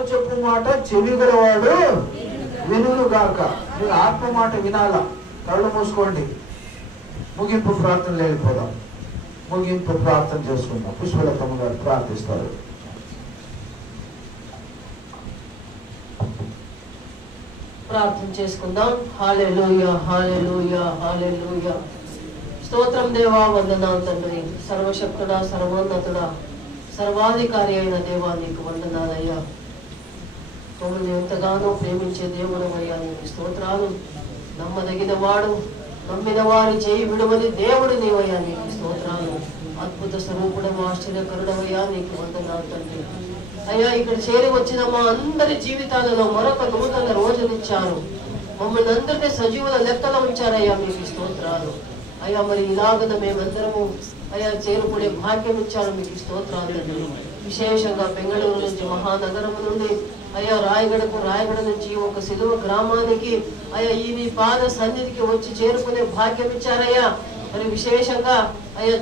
చెప్పు మాట చెవి గలవాడు వినును గాక. మీరు ఆత్మ మాట వినాలా. కళ్ళు మూసుకోండి. ముగింపు ప్రార్థనలు వెళ్ళిపోదాం. ముగింపు ప్రార్థన చేసుకుందాం. పుష్పలతమ్మ గారు ప్రార్థిస్తారు. ప్రార్థన చేసుకుందాం. హల్లెలూయా, హల్లెలూయా, హల్లెలూయా. స్తోత్రం దేవా, వందనాలు తండ్రి. సర్వశక్తుడా, సర్వోన్నతుడా, సర్వాధికారి అయిన దేవా, నీకు వందనాలయ్యా. మమ్మల్ని ఎంతగానో ప్రేమించే దేవుడు అయ్యా, నీకు స్తోత్రాలు. నమ్మదగిన వాడు, నమ్మిన వారి చేయి విడువని దేవుడు నీవయ్యా, నీకు స్తోత్రాలు. అద్భుత స్వరూపుడము, ఆశ్చర్యకరుడవయ్యా, నీకు వందనాలు తండ్రి. అయ్యా, ఇక్కడ చేరి వచ్చిన మా అందరి జీవితాలలో మరొక నూతన రోజునిచ్చారు. మమ్మల్ని అందరినీ సజీవుల లెక్కలో ఉంచారయ్యా, మీకు స్తోత్రాలు. అయ్యా, మరి ఇలాగన మేమందరము అయ్యా చేరుకునే భాగ్యం ఇచ్చారు, మీకు స్తోత్రాలు తండ్రి. విశేషంగా బెంగళూరు నుంచి, మహానగరం నుండి అయ్యా రాయగడకు, రాయగడ నుంచి ఒక సిలువ గ్రామానికి అయ్యా ఈ మీ పాద సన్నిధికి వచ్చి చేరుకునే భాగ్యం ఇచ్చారయ్యా. మరి విశేషంగా అయ్యా